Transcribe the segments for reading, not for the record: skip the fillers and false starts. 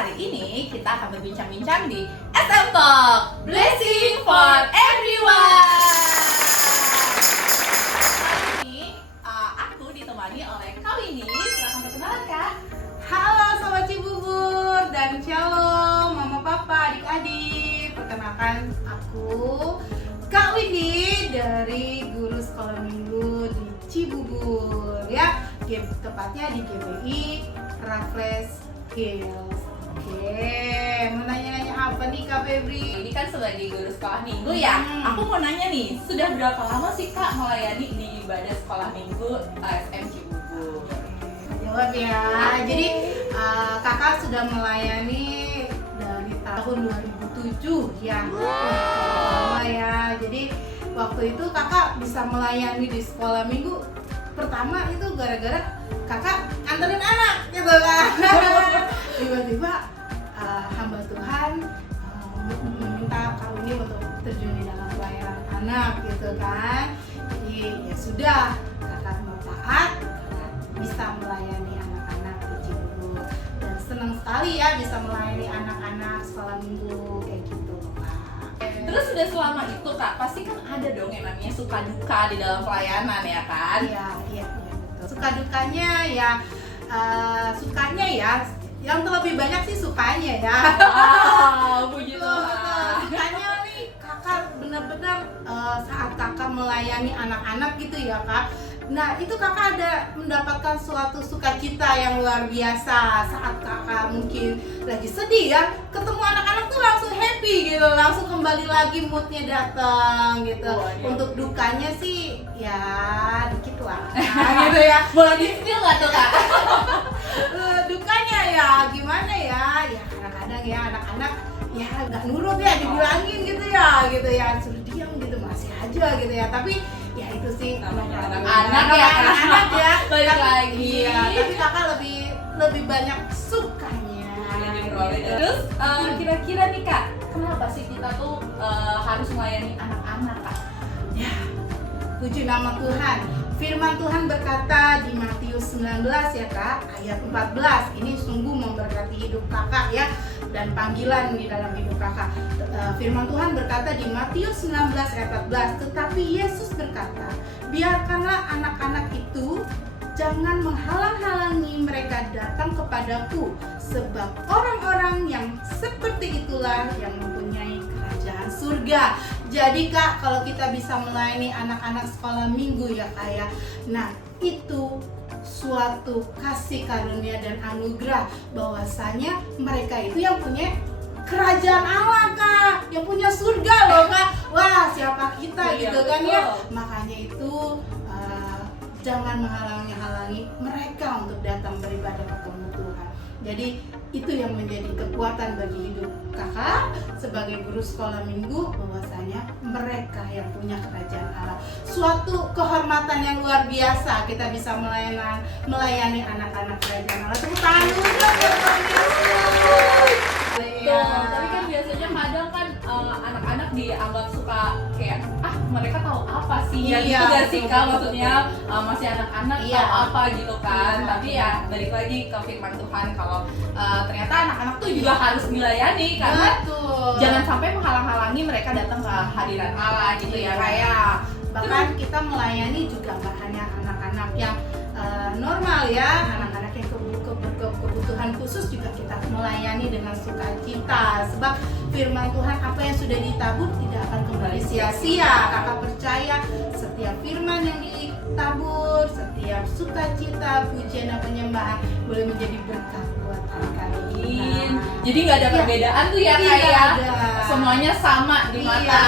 Hari ini kita akan berbincang-bincang di SM Talk Blessing for Everyone. Hari ini aku ditemani oleh Kak Winnie. Silahkan perkenalkan. Halo Sobat Cibubur dan Shalom Mama Papa adik-adik. Perkenalkan aku Kak Winnie dari Guru Sekolah Minggu di Cibubur ya. Tepatnya di GBI Raffles Hills. Oke, mau nanya-nanya apa nih Kak Febri? Ini kan sebagai guru sekolah minggu ya. Aku mau nanya nih, sudah berapa lama sih Kak melayani di ibadah sekolah minggu SM Cibubur? Jawab ya. Jadi kakak sudah melayani dari tahun 2007 ya. Lama ya. Jadi waktu itu kakak bisa melayani di sekolah minggu pertama itu gara-gara kakak anterin anak gitu kan. Tiba-tiba hamba Tuhan meminta Kak Winnie untuk terjun di dalam pelayanan anak gitu kan. Jadi ya sudah, kakak mau taat, kakak bisa melayani anak-anak di Cibubur dan senang sekali ya bisa melayani anak-anak sekolah minggu kayak gitu Kak. Terus sudah selama itu Kak, pasti kan ada dong yang namanya suka duka di dalam pelayanan ya kan? Iya betul. Suka dukanya ya, sukanya ya, yang terlebih banyak sih sukanya ya. Wow, puji Betul. Tuhan. Sukanya nih kakak benar-benar saat kakak melayani anak-anak gitu ya Kak. Nah itu kakak ada mendapatkan suatu sukacita yang luar biasa saat kakak mungkin lagi sedih ya, ketemu anak-anak tuh langsung happy gitu, langsung kembali lagi moodnya datang gitu. Oh, iya. Untuk dukanya sih ya dikit lah gitu ya. Boleh di-spill nggak tuh Kak? Dukanya ya gimana ya, ya kadang-kadang ya anak-anak ya nggak nurut ya, dibilangin gitu ya suruh diam gitu masih aja gitu ya, tapi ya itu sih Namanya anak anak-anak ya, anak ya. Balik Tapi- lagi. iya, tapi kakak lebih banyak sukanya gitu. Terus kira-kira nih Kak, kenapa sih kita tuh harus melayani anak-anak Kak? Ya, puji nama Tuhan. Firman Tuhan berkata di Matius 19 ya Kak, ayat 14. Ini sungguh memberkati hidup kakak ya, dan panggilan di dalam hidup kakak. Firman Tuhan berkata di Matius 19 ayat 14, tetapi Yesus berkata, biarkanlah anak-anak itu jangan menghalang-halangi mereka datang kepadaku, sebab orang-orang yang seperti itulah yang mempunyai kerajaan surga. Jadi Kak, kalau kita bisa melayani anak-anak sekolah minggu ya Kak ya, nah itu suatu kasih karunia dan anugerah bahwasanya mereka itu yang punya kerajaan Allah Kak, yang punya surga loh Kak. Wah siapa kita Iya, gitu kan ya. betul. Makanya itu jangan menghalangi mereka untuk datang beribadah ketemu Tuhan. Jadi itu yang menjadi kekuatan bagi hidup kakak sebagai guru sekolah minggu, bahwasanya mereka yang punya kerajaan Allah. Suatu kehormatan yang luar biasa kita bisa melayani anak-anak kerajaan Allah. Tepuk tangan dulu dong buat Kak Yesus. Betul, tapi kan biasanya kadang kan anak-anak dianggap suka kayak mereka tahu apa sih ya, Iya, gitu gak sih betul, Kak, betul, maksudnya masih anak-anak Iya. tahu apa gitu kan. Iya. Tapi ya balik lagi ke firman Tuhan kalau ternyata anak-anak tuh juga harus dilayani karena Betul. jangan sampai menghalang-halangi mereka datang ke hadirat Allah gitu ya kayak. Bahkan kita melayani juga nggak hanya anak-anak yang normal ya, anak-anak yang kebutuhan khusus juga kita melayani dengan sukacita. Sebab firman Tuhan, apa yang sudah ditabur tidak akan kembali sia-sia. Kakak percaya setiap firman yang ditabur, setiap sukacita, pujian dan penyembahan boleh menjadi berkat buat anak-anak kita. Jadi nggak ada perbedaan tuh ya Tidak kayak ada. semuanya sama di mata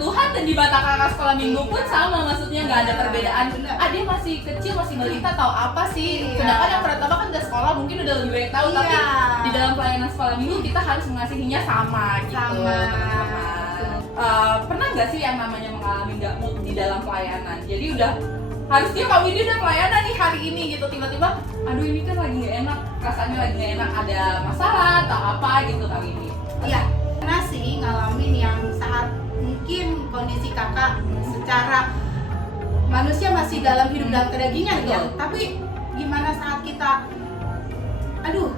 Tuhan dan di mata kakak sekolah minggu pun sama, maksudnya nggak ada perbedaan. Benar. Dia masih kecil, masih balita, tahu apa sih? Iya. Sedangkan yang pertama kan udah sekolah mungkin udah lebih banyak tahu, tapi Iya. di dalam pelayanan sekolah minggu kita harus mengasihinya sama gitu. Sama. teman-teman. Pernah nggak sih yang namanya mengalami nggak mood di dalam pelayanan? Jadi udah harusnya Kak Winnie udah pelayanan nih hari ini gitu, tiba-tiba aduh ini kan lagi nggak enak, rasanya lagi nggak enak, ada masalah atau apa gitu Kak Winnie? Iya, pernah sih ngalamin yang saat mungkin kondisi kakak secara manusia masih dalam hidup dalam kedagingan ya, Betul. tapi gimana saat kita aduh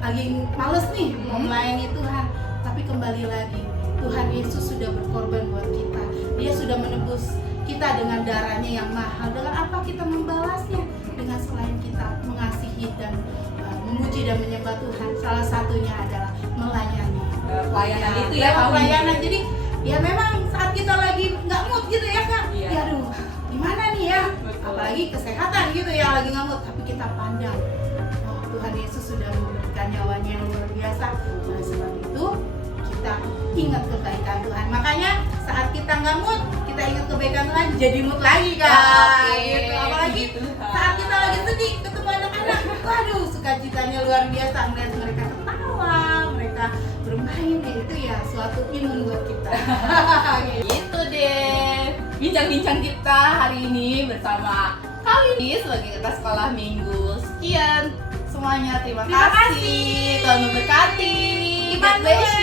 lagi males nih mau melayani Tuhan, tapi kembali lagi Tuhan Yesus sudah berkorban buat kita. Dia sudah menebus kita dengan darahnya yang mahal. Dengan apa kita membalasnya? Dengan selain kita mengasihi dan memuji dan menyembah Tuhan. Salah satunya adalah melayani. Pelayanan itu ya, Kak Windy. pelayanan. Jadi ya memang saat kita lagi nggak mood gitu ya Kak. Iya. Ya aduh, gimana nih ya? Betul. Apalagi kesehatan gitu ya, lagi nggak mood, tapi kita pandang. Oh, Tuhan Yesus sudah memberikan nyawanya yang luar biasa. Oleh sebab itu kita ingat kebaikan Tuhan. Makanya saat kita nggak mood, kita ingat kebaikan Tuhan, jadi mood lagi Kak. Oke, Gitu. Apalagi gitu. saat kita lagi sedih ketemu anak-anak, waduh sukacitanya luar biasa melihat mereka ketawa, mereka bermain, ya itu ya suatu imun buat kita. Gitu deh bincang-bincang kita hari ini bersama Kak Windy sebagai ketua sekolah minggu. Sekian semuanya, terima Terima kasih. kasih. Tuhan memberkati. God bless